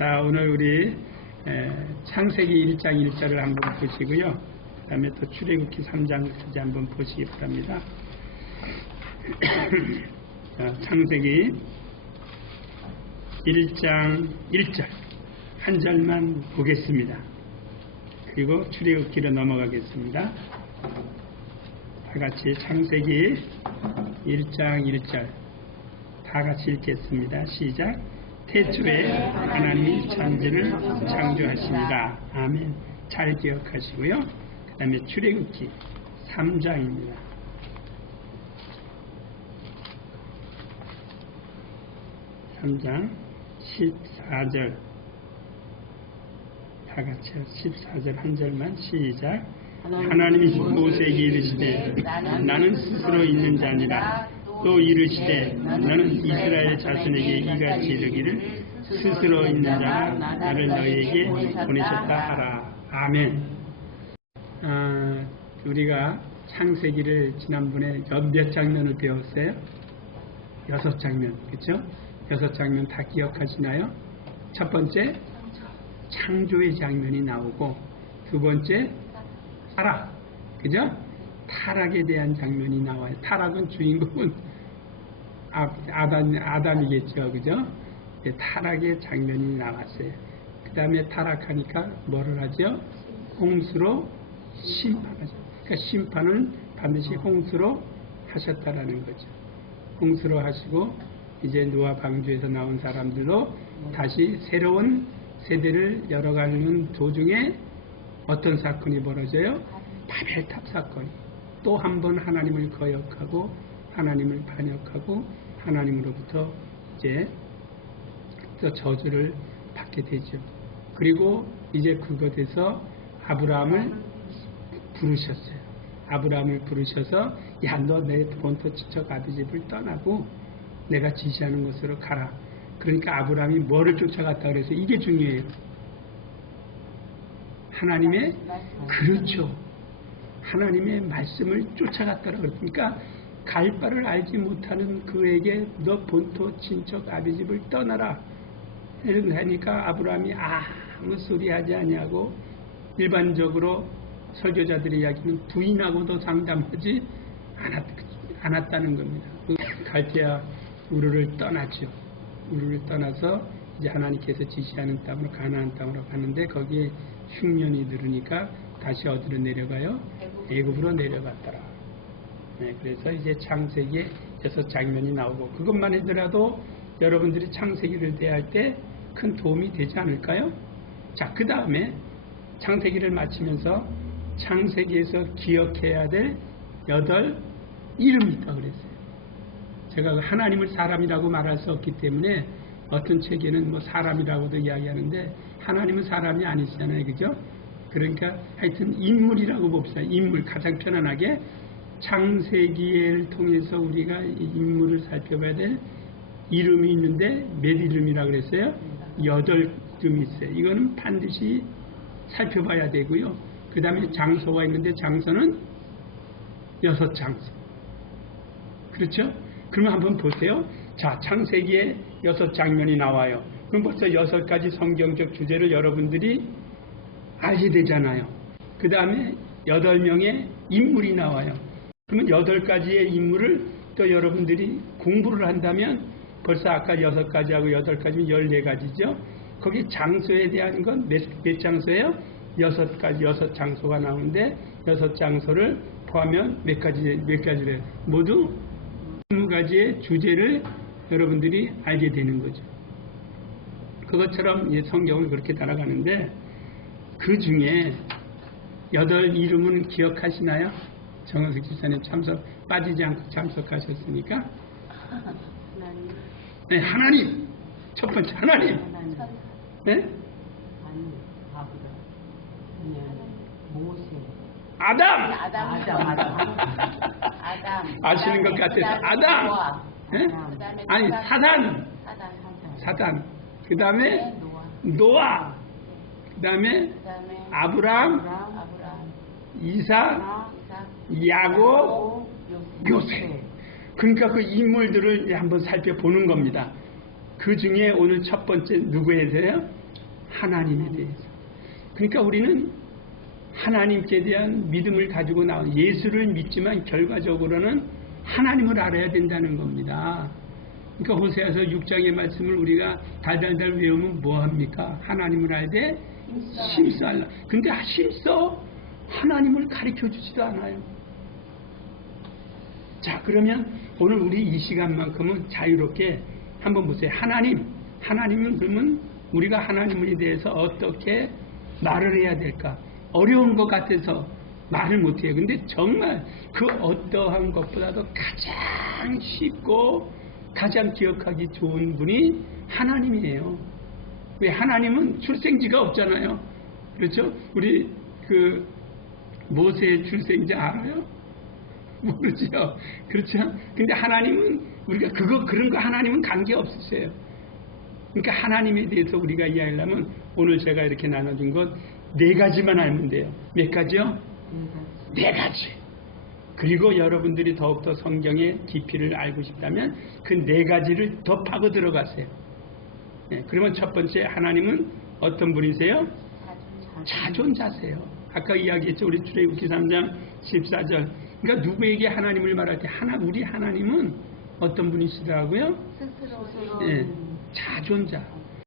자, 오늘 우리 창세기 1장 1절을 한번 보시고요. 그 다음에 또 출애굽기 3장까지 한번 보시기 바랍니다. 자, 창세기 1장 1절 한 절만 보겠습니다. 그리고 출애굽기로 넘어가겠습니다. 다 같이 창세기 1장 1절 다 같이 읽겠습니다. 시작. 태초에 하나님이 천지를 창조하십니다. 아멘. 잘 기억하시고요. 그 다음에 출애굽기 3장입니다. 3장 14절 다 같이 14절 한 절만 시작. 하나님이 모세에게 이르시되 나는 스스로 있는 자니라. 또 이르시되 너는 이스라엘 자손에게 이같이 이르기를 스스로 있는 자가 나를 너희에게 보내셨다 하라. 아멘. 우리가 창세기를 지난번에 몇 장면을 배웠어요? 6장면, 그렇죠? 6장면 다 기억하시나요? 첫 번째 창조의 장면이 나오고, 두 번째 타락, 그죠? 타락에 대한 장면이 나와요. 타락은 주인공은 아담이겠죠, 그죠? 타락의 장면이 나왔어요. 그 다음에 타락하니까 뭐를 하죠? 홍수로 심판하죠. 그러니까 심판은 반드시 홍수로 하셨다라는 거죠. 홍수로 하시고 이제 노아 방주에서 나온 사람들로 다시 새로운 세대를 열어가는 도중에 어떤 사건이 벌어져요? 바벨탑 사건. 또 한 번 하나님을 거역하고 하나님을 반역하고 하나님으로부터 이제 또 저주를 받게 되죠. 그리고 이제 그것에서 아브라함을 부르셨어요. 아브라함을 부르셔서 야, 너 내 본토 친척 아비 집을 떠나고 내가 지시하는 곳으로 가라. 그러니까 아브라함이 뭐를 쫓아갔다 그래서 이게 중요해요. 하나님의, 그렇죠. 하나님의 말씀을 쫓아갔다고 그러니까 갈 바를 알지 못하는 그에게 너 본토 친척 아비 집을 떠나라. 이렇게 하니까 아브라함이 아무 소리 하지 않냐고 일반적으로 설교자들의 이야기는 부인하고도 상담하지 않았다는 겁니다. 갈대아 우르를 떠났죠. 우르를 떠나서 이제 하나님께서 지시하는 땅으로 가나안 땅으로 가는데 거기에 흉년이 들으니까 다시 어디로 내려가요? 애굽으로 내려갔더라. 네, 그래서 이제 창세기에 6장면이 나오고 그것만 하더라도 여러분들이 창세기를 대할 때 큰 도움이 되지 않을까요? 자, 그 다음에 창세기를 마치면서 창세기에서 기억해야 될 8 이름이 있다고 그랬어요. 제가 하나님을 사람이라고 말할 수 없기 때문에 어떤 책에는 뭐 사람이라고도 이야기하는데 하나님은 사람이 아니시잖아요. 그죠? 그러니까 하여튼 인물이라고 봅시다. 인물, 가장 편안하게 창세기를 통해서 우리가 이 인물을 살펴봐야 될 이름이 있는데 몇 이름이라고 그랬어요? 8이름이 있어요. 이거는 반드시 살펴봐야 되고요. 그 다음에 장소가 있는데 장소는 6장소. 그렇죠? 그러면 한번 보세요. 자, 창세기에 6장면이 나와요. 그럼 벌써 6가지 성경적 주제를 여러분들이 알게 되잖아요. 그 다음에 8명의 인물이 나와요. 그러면 8가지의 인물을 또 여러분들이 공부를 한다면 벌써 아까 6가지하고 8가지면 14가지죠. 거기 장소에 대한 건 몇 장소예요? 6장소가 나오는데 6장소를 포함하면 몇 가지래요? 모두 20가지의 주제를 여러분들이 알게 되는 거죠. 그것처럼 성경은 그렇게 따라가는데 그 중에 8 이름은 기억하시나요? 정은석 집사님 빠지지 않고 참석하셨으니까. 네, 하나님. 첫 번째, 하나님. 네? 아담. 아시는 것 같아서 아담. 네? 아니, 사단. 그 다음에 노아. 그 다음에 아브라함, 이삭, 야곱, 요셉. 그러니까 그 인물들을 한번 살펴보는 겁니다. 그 중에 오늘 첫 번째 누구예요? 하나님에 대해서. 그러니까 우리는 하나님께 대한 믿음을 가지고 나온 예수를 믿지만 결과적으로는 하나님을 알아야 된다는 겁니다. 그러니까 호세아서 6장의 말씀을 우리가 달달달 외우면 뭐합니까? 하나님을 알되 힘써하라. 근데 힘써 하나님을 가르쳐 주지도 않아요. 자, 그러면 오늘 우리 이 시간만큼은 자유롭게 한번 보세요. 하나님은 그러면 우리가 하나님에 대해서 어떻게 말을 해야 될까? 어려운 것 같아서 말을 못해요. 근데 정말 그 어떠한 것보다도 가장 쉽고 가장 기억하기 좋은 분이 하나님이에요. 왜? 하나님은 출생지가 없잖아요. 그렇죠? 우리 그 모세의 출생지 알아요? 모르죠. 그렇죠? 근데 하나님은 우리가 그런 거 하나님은 관계 없으세요. 그러니까 하나님에 대해서 우리가 이야기하려면 오늘 제가 이렇게 나눠준 것 4가지만 알면 돼요. 몇 가지요? 4가지. 그리고 여러분들이 더욱더 성경의 깊이를 알고 싶다면 그 4가지를 더 파고 들어가세요. 네, 그러면 첫 번째, 하나님은 어떤 분이세요? 자존자세요. 아까 이야기했죠. 우리 출애굽기 3장 14절. 그러니까 누구에게 하나님을 말할 때 우리 하나님은 어떤 분이시더라고요? 네, 자존자.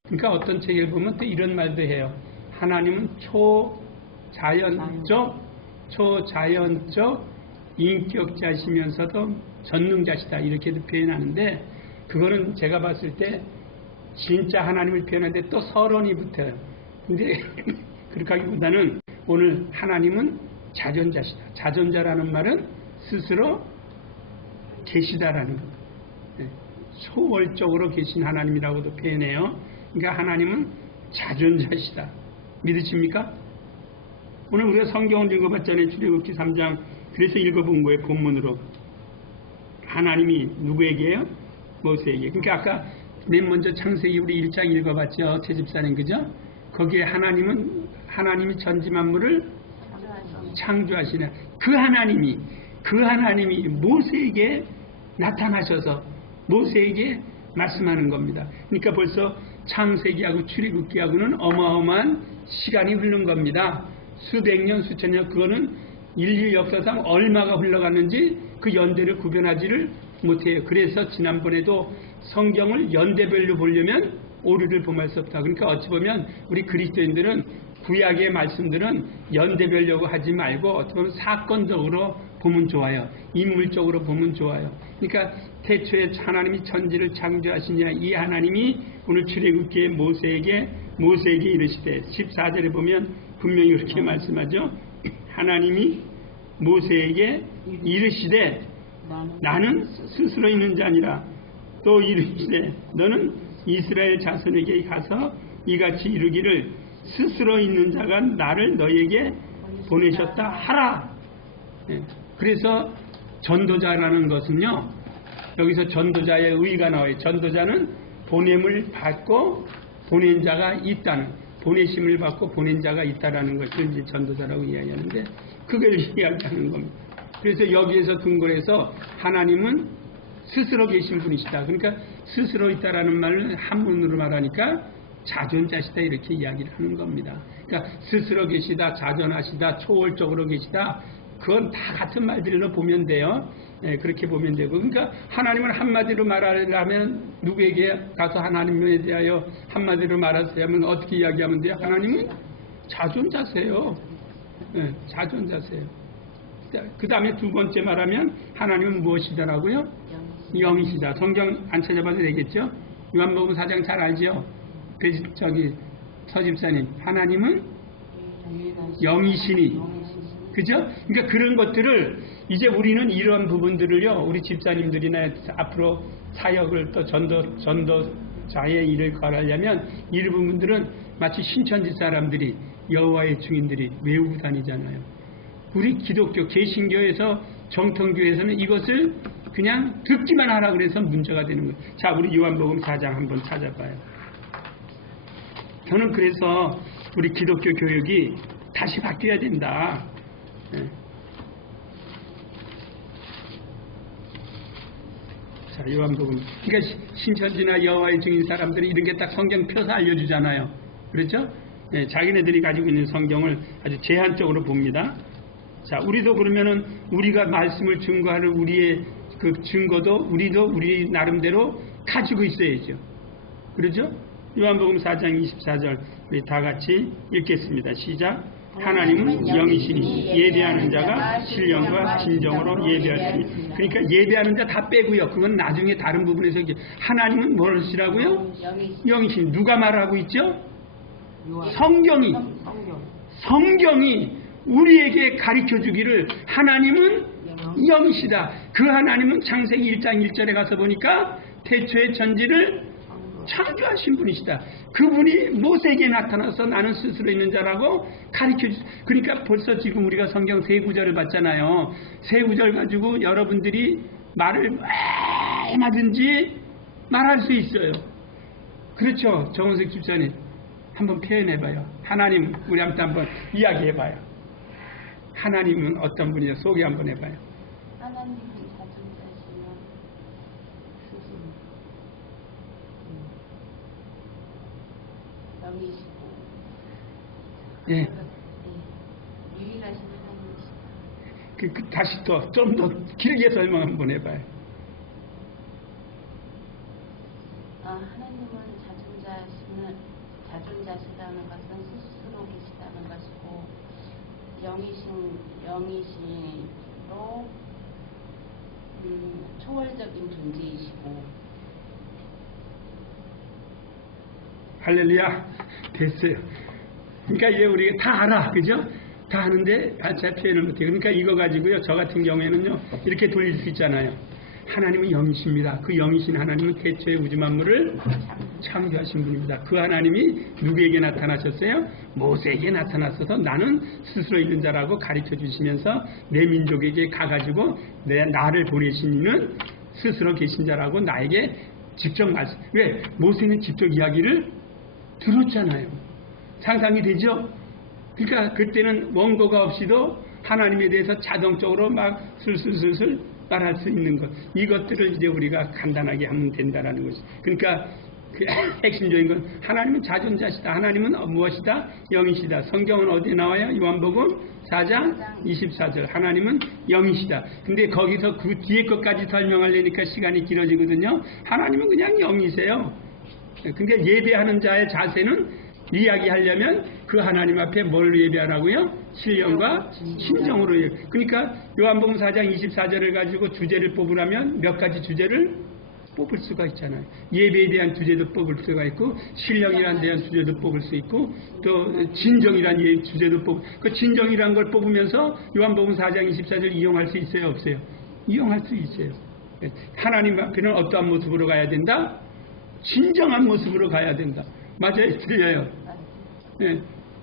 그러니까 어떤 책을 보면 또 이런 말도 해요. 하나님은 초자연적 인격자시면서도 전능자시다, 이렇게도 표현하는데, 그거는 제가 봤을 때 진짜 하나님을 표현하는데 또 서론이 붙어요. 근데 그렇게 하기보다는 오늘 하나님은 자존자시다. 자존자라는 말은 스스로 계시다라는 겁니다. 초월적으로 계신 하나님이라고도 표현해요. 그러니까 하나님은 자존자시다. 믿으십니까? 오늘 우리가 성경을 읽어봤잖아요. 출애굽기 3장. 그래서 읽어본 거예요. 본문으로. 하나님이 누구에게요? 모세에게. 그러니까 아까 맨 먼저 창세기 우리 1장 읽어봤죠. 채집사님, 그죠? 거기에 하나님이 전지만물을 창조하시는 그 하나님이 모세에게 나타나셔서 모세에게 말씀하는 겁니다. 그러니까 벌써 창세기하고 출애굽기하고는 어마어마한 시간이 흐른 겁니다. 수백 년, 수천 년. 그거는 인류 역사상 얼마가 흘러갔는지 그 연대를 구별하지를 못해요. 그래서 지난번에도 성경을 연대별로 보려면 오류를 범할 수 없다. 그러니까 어찌 보면 우리 그리스도인들은 구약의 말씀들은 연대별로 하지 말고 어떻게 보면 사건적으로 보면 좋아요. 인물적으로 보면 좋아요. 그러니까 태초에 하나님이 천지를 창조하시냐, 이 하나님이 오늘 출애굽기에 모세에게 이르시되, 14절에 보면 분명히 이렇게 말씀하죠. 하나님이 모세에게 이르시되 나는 스스로 있는 자 아니라, 또 이르시되 너는 이스라엘 자손에게 가서 이같이 이르기를 스스로 있는 자가 나를 너에게 보내셨다 하라. 그래서 전도자라는 것은요, 여기서 전도자의 의의가 나와요. 전도자는 보냄을 받고 보낸 자가 있다는, 보내심을 받고 보낸 자가 있다라는 것을 이제 전도자라고 이야기하는데, 그걸 이야기하는 겁니다. 그래서 여기에서 근거해서 하나님은 스스로 계신 분이시다. 그러니까 스스로 있다라는 말을 한문으로 말하니까 자존자시다, 이렇게 이야기를 하는 겁니다. 그러니까 스스로 계시다, 자존하시다, 초월적으로 계시다, 그건 다 같은 말들로 보면 돼요. 네, 그렇게 보면 되고. 그러니까 하나님을 한마디로 말하려면 누구에게 가서 하나님에 대하여 한마디로 말하자면 어떻게 이야기하면 돼요? 하나님은 자존자세요. 네, 자존자세요. 그 다음에 두 번째 말하면 하나님은 무엇이더라고요? 영이시다. 성경 안 찾아봐도 되겠죠? 요한복음 4장 잘 알죠? 서집사님, 하나님은 영이시니, 그죠? 그러니까 그런 것들을 이제 우리는 이런 부분들을요, 우리 집사님들이나 앞으로 사역을 또 전도자의 일을 걸으려면 이런 부분들은 마치 신천지 사람들이, 여호와의 증인들이 외우고 다니잖아요. 우리 기독교 개신교에서, 정통교에서는 이것을 그냥 듣기만 하라 그래서 문제가 되는 거예요. 자, 우리 요한복음 4장 한번 찾아봐요. 저는 그래서 우리 기독교 교육이 다시 바뀌어야 된다. 네. 자, 요한복음. 그러니까 신천지나 여호와의 증인 사람들이 이런 게 딱 성경 펴서 알려주잖아요. 그렇죠? 예, 자기네들이 가지고 있는 성경을 아주 제한적으로 봅니다. 자, 우리도 그러면은 우리가 말씀을 증거하는 우리의 그 증거도 우리도 우리 나름대로 가지고 있어야죠. 그렇죠? 요한복음 4장 24절 우리 다 같이 읽겠습니다. 시작. 하나님은 영이시니 예배하는 자가 신령과 진정으로 예배하시니. 그러니까 예배하는 자 다 빼고요. 그건 나중에 다른 부분에서 하나님은 무엇이라고요? 영이시니. 누가 말하고 있죠? 성경이 우리에게 가르쳐 주기를 하나님은 영이시다. 그 하나님은 창세기 1장 1절에 가서 보니까 태초의 천지를 창조하신 분이시다. 그분이 모세에게 나타나서 나는 스스로 있는 자라고 가르쳐 주세요. 그러니까 벌써 지금 우리가 성경 세 구절을 봤잖아요. 세 구절 가지고 여러분들이 말을 얼마든지 말할 수 있어요. 그렇죠? 정은석 집사님 한번 표현해봐요. 하나님 우리한테 한번 이야기해봐요. 하나님은 어떤 분이냐 소개 한번 해봐요. 하나님은 자존자시며 스스로 영이시고 예. 유일하신 하나님이시다. 다시 또 좀 더 길게 설명 한번 해봐요. 하나님은 자존자시다는 것은 스스로 계시다는 것이고 영이시로 초월적인 존재이시고. 할렐루야. 됐어요. 그러니까 이제 우리가 다 알아. 그죠? 다 아는데 잘 표현을 못해요. 그러니까 이거 가지고요. 저 같은 경우에는요. 이렇게 돌릴 수 있잖아요. 하나님은 영이십니다. 그 영이신 하나님은 태초의 우주 만물을 창조하신 분입니다. 그 하나님이 누구에게 나타나셨어요? 모세에게 나타나셔서 나는 스스로 있는 자라고 가르쳐 주시면서 내 민족에게 가가지고 나를 보내신 이는 스스로 계신 자라고 나에게 직접 말씀. 왜? 모세는 직접 이야기를 들었잖아요. 상상이 되죠? 그러니까 그때는 원고가 없이도 하나님에 대해서 자동적으로 막 슬슬슬슬 말할 수 있는 것. 이것들을 이제 우리가 간단하게 하면 된다라는 것이. 그러니까 그 핵심적인 건 하나님은 자존자시다. 하나님은 무엇이다? 영이시다. 성경은 어디에 나와요? 요한복음 4장 24절. 하나님은 영이시다. 근데 거기서 그 뒤에 것까지 설명하려니까 시간이 길어지거든요. 하나님은 그냥 영이세요. 근데 예배하는 자의 자세는 이야기하려면 그 하나님 앞에 뭘 예배하라고요? 신령과 신정으로. 그러니까 요한복음 4장 24절을 가지고 주제를 뽑으라면 몇 가지 주제를 뽑을 수가 있잖아요. 예배에 대한 주제도 뽑을 수가 있고 신령이란 대한 주제도 뽑을 수 있고 또 진정이란 주제도 뽑고 그 진정이란 걸 뽑으면서 요한복음 4장 24절 이용할 수 있어요? 없어요? 이용할 수 있어요. 하나님 앞에는 어떠한 모습으로 가야 된다? 진정한 모습으로 가야 된다. 맞아요? 틀려요? 네.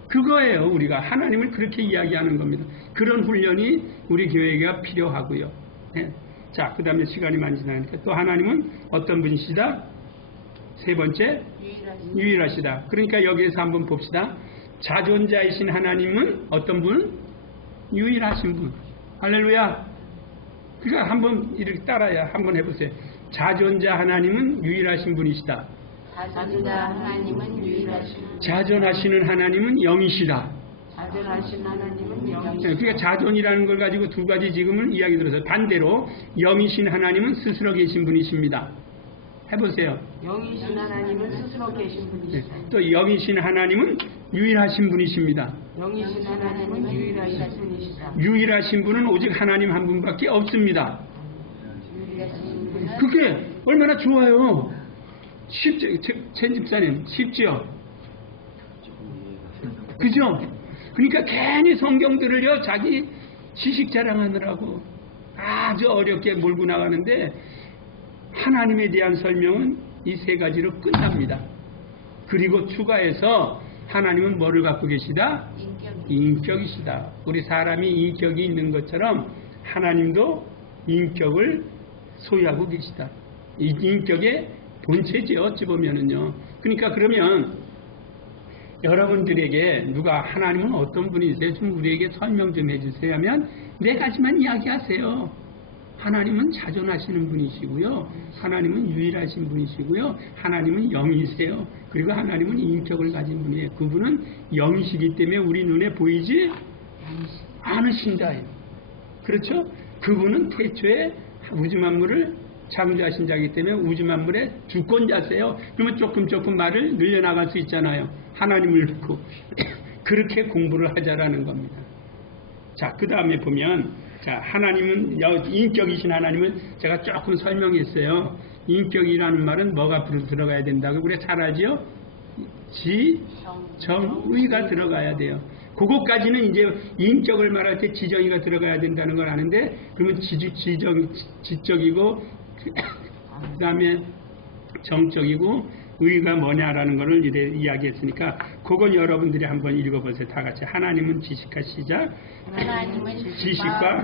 그거예요. 우리가 하나님을 그렇게 이야기하는 겁니다. 그런 훈련이 우리 교회가 필요하고요. 네. 자, 그 다음에 시간이 많이 지나니까 또 하나님은 어떤 분이시다? 세 번째, 유일하시다. 그러니까 여기에서 한번 봅시다. 자존자이신 하나님은 어떤 분? 유일하신 분. 할렐루야. 그러니까 한번 이렇게 따라야 한번 해보세요. 자존자 하나님은 유일하신 분이시다. 자존자 하나님은 유일하신. 자존하시는 하나님은 영이시다. 자존하신 하나님은 영이시다. 그러니까 자존이라는 걸 가지고 두 가지 지금은 이야기 들어서 반대로 영이신 하나님은 스스로 계신 분이십니다. 해보세요. 영이신 하나님은 스스로 계신 분이시다. 또 영이신 하나님은 유일하신 분이십니다. 영이신 하나님은 유일하신 분이시다. 유일하신 분은 오직 하나님 한 분밖에 없습니다. 그게 얼마나 좋아요. 쉽죠? 천 집사님 쉽죠? 그죠? 그러니까 괜히 성경들을요 자기 지식 자랑하느라고 아주 어렵게 몰고 나가는데 하나님에 대한 설명은 이 세 가지로 끝납니다. 그리고 추가해서 하나님은 뭐를 갖고 계시다? 인격이시다. 우리 사람이 인격이 있는 것처럼 하나님도 인격을 소유하고 계시다. 이 인격의 본체죠. 어찌 보면은요. 그러니까 그러면 여러분들에게 누가 하나님은 어떤 분이세요? 좀 우리에게 설명 좀 해주세요 하면 네 가지만 이야기하세요. 하나님은 자존하시는 분이시고요. 하나님은 유일하신 분이시고요. 하나님은 영이세요. 그리고 하나님은 인격을 가진 분이에요. 그분은 영이시기 때문에 우리 눈에 보이지 않으신다. 그렇죠? 그분은 태초에 우주 만물을 창조하신 자이기 때문에 우주 만물의 주권자세요. 그러면 조금 말을 늘려나갈 수 있잖아요. 하나님을 놓고 그렇게 공부를 하자라는 겁니다. 자, 그 다음에 보면 자, 하나님은 인격이신 하나님은 제가 조금 설명했어요. 인격이라는 말은 뭐가 들어가야 된다고 그래 잘 알지요? 정의가 들어가야 돼요. 그것까지는 이제 인격을 말할 때 지정의가 들어가야 된다는 걸 아는데 그러면 지적이고 그 다음에 정적이고 의가 뭐냐라는 거를 이제 이야기했으니까 그건 여러분들이 한번 읽어보세요. 다 같이. 하나님은 지식과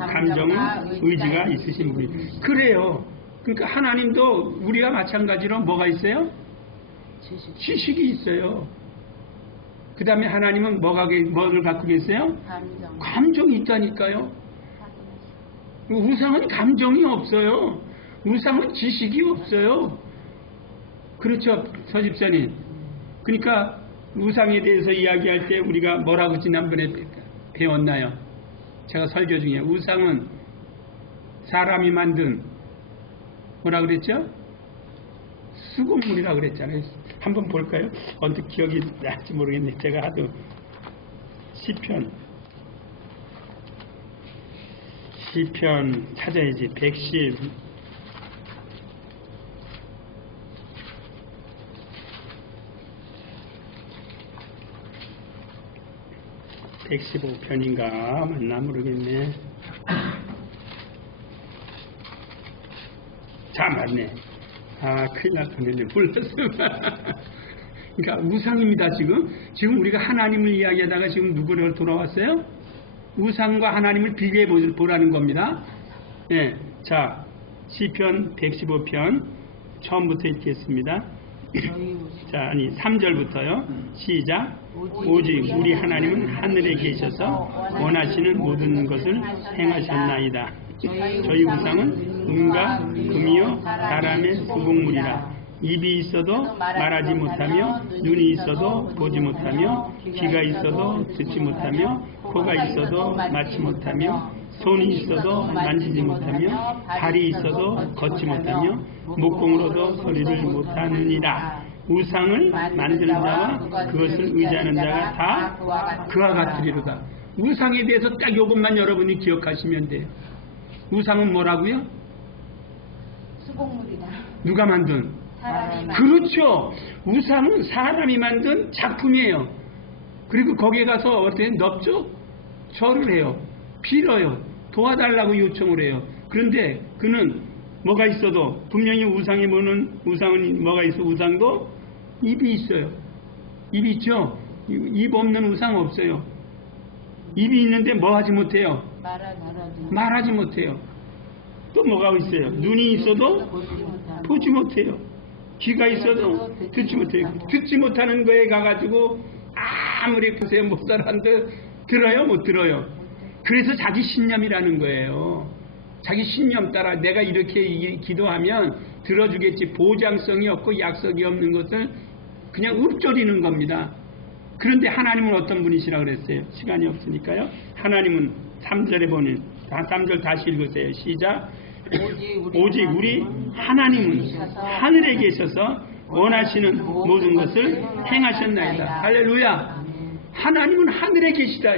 감정은 의지가 있으신 분이. 그래요. 그러니까 하나님도 우리가 마찬가지로 뭐가 있어요? 지식이 있어요. 그 다음에 하나님은 뭐를 갖고 계세요? 감정이 있다니까요. 우상은 감정이 없어요. 우상은 지식이 없어요. 그렇죠, 서집사님. 그러니까 우상에 대해서 이야기할 때 우리가 뭐라고 지난번에 배웠나요? 제가 설교 중에 우상은 사람이 만든 뭐라 그랬죠? 수고물이라고 그랬잖아요. 한번 볼까요? 언뜻 기억이 날지 모르겠네. 제가 하도 시편 찾아야지. 115편인가 맞나 모르겠네. 자, 맞네. 아, 큰일 날 뻔했네. 몰랐어요. 그러니까 우상입니다. 지금 우리가 하나님을 이야기하다가 지금 누구를 돌아왔어요? 우상과 하나님을 비교해 보라는 겁니다. 네, 자, 시편 115편 처음부터 읽겠습니다. 자, 3절부터요. 시작. 오직 우리 하나님은 하늘에 계셔서 원하시는 모든 것을 행하셨나이다. 저희 우상은 은과 금이요 사람의 수복물이라. 입이 있어도 말하지 못하며 눈이 있어도 보지 못하며 귀가 있어도 듣지 못하며 코가 있어도 맡지 못하며 손이 있어도 만지지 못하며 발이 있어도 걷지 못하며 목공으로도 소리를 못하느니라. 우상을 만드는 자와 그것을 의지하는 자가 다 그와 같으리로다. 우상에 대해서 딱 이것만 여러분이 기억하시면 돼요. 우상은 뭐라고요? 수복물이다. 누가 만든? 그렇죠. 우상은 사람이 만든 작품이에요. 그리고 거기에 가서 어떻게 넓죠? 절을 해요. 빌어요. 도와달라고 요청을 해요. 그런데 그는 뭐가 있어도 분명히 우상이 우상은 뭐가 있어? 우상도 입이 있어요. 입이 있죠? 입 없는 우상 없어요. 입이 있는데 뭐 하지 못해요? 말하지 못해요. 또 뭐가 있어요? 눈이 있어도 보지 못해요. 귀가 있어도 듣지 못해요. 듣지 못하는 거에 가가지고 아무리 그새 못살았는데 들어요? 못 들어요? 그래서 자기 신념이라는 거예요. 자기 신념 따라 내가 이렇게 기도하면 들어주겠지. 보장성이 없고 약속이 없는 것을 그냥 읊조리는 겁니다. 그런데 하나님은 어떤 분이시라고 그랬어요? 시간이 없으니까요. 하나님은 3절에 보는 3절 다시 읽으세요. 시작. 오직 우리 하나님은 하늘에 계셔서 원하시는 모든 것을 행하셨나이다. 할렐루야. 하나님은 하늘에 계시다.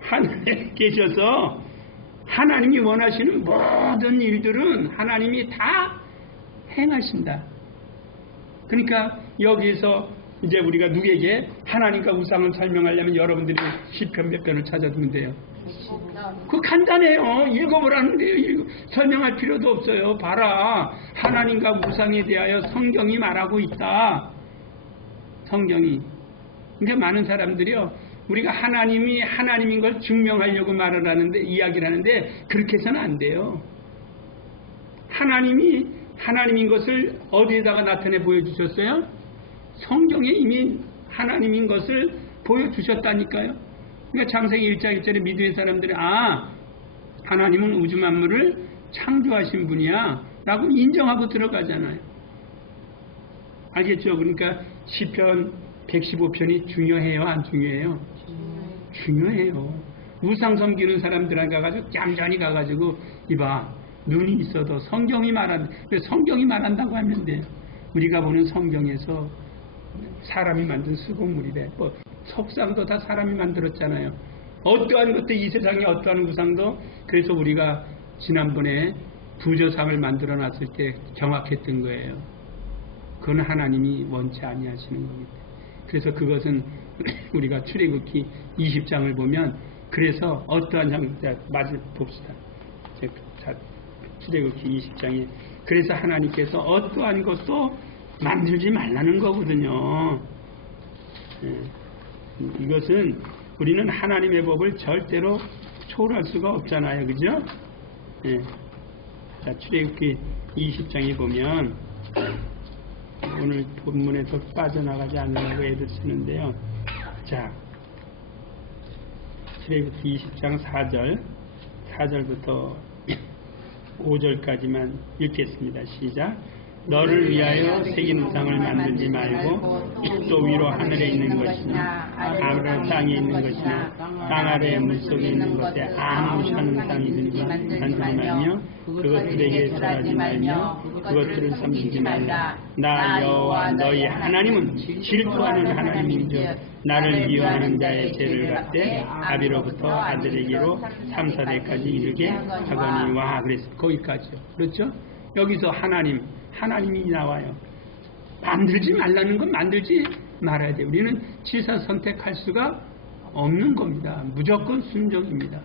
하늘에 계셔서 하나님이 원하시는 모든 일들은 하나님이 다 행하신다. 그러니까 여기에서 이제 우리가 누구에게 하나님과 우상을 설명하려면 여러분들이 시편 몇 편을 찾아두면 돼요. 그거 간단해요. 읽어보라는데요. 설명할 필요도 없어요. 봐라. 하나님과 우상에 대하여 성경이 말하고 있다. 성경이. 그러니까 많은 사람들이요. 우리가 하나님이 하나님인 걸 증명하려고 말을 하는데, 이야기를 하는데, 그렇게 해서는 안 돼요. 하나님이 하나님인 것을 어디에다가 나타내 보여주셨어요? 성경에 이미 하나님인 것을 보여주셨다니까요. 그러니까 창세기 1장 1절에 믿음의 사람들이 하나님은 우주 만물을 창조하신 분이야 라고 인정하고 들어가잖아요. 알겠죠? 그러니까 시편 115편이 중요해요? 안 중요해요? 중요해요. 우상 섬기는 사람들한테 가가지고 얌전히 가가지고 이봐 눈이 있어도 성경이 말한다고 하면 돼. 우리가 보는 성경에서 사람이 만든 수곡물이래. 뭐 석상도 다 사람이 만들었잖아요. 어떠한 것도 이 세상에 어떠한 우상도. 그래서 우리가 지난번에 부조상을 만들어 놨을 때 경악했던 거예요. 그건 하나님이 원치 아니하시는 겁니다. 그래서 그것은 우리가 출애굽기 20장을 보면 그래서 어떠한 맞을 봅시다. 출애굽기 20장에 그래서 하나님께서 어떠한 것도 만들지 말라는 거거든요. 이것은 우리는 하나님의 법을 절대로 초월할 수가 없잖아요. 그죠? 자, 출애굽기 20장에 보면 오늘 본문에서 빠져나가지 않으려고 애들 쓰는데요. 자, 출애굽기 20장 4절부터 5절까지만 읽겠습니다. 시작. 너를 위하여 새긴 우상을 만들지 말고 또 위로 하늘에 있는 것이나 아무런 땅에 있는 것이나 땅 아래 물속에 있는 것에 아무 사는 땅이든지 만들지 말며 그것들에게 절하지 말며 그것들을 섬기지 말라. 나 여호와 너희 하나님은 질투하는 하나님이죠. 나를 미워하는 자의 죄를 갚되 아비로부터 아들에게로 3, 4대까지 이르게 하거니와. 그래서 거기까지요. 그렇죠? 여기서 하나님이 나와요. 만들지 말라는 건 만들지 말아야 돼요. 우리는 지사 선택할 수가 없는 겁니다. 무조건 순종입니다.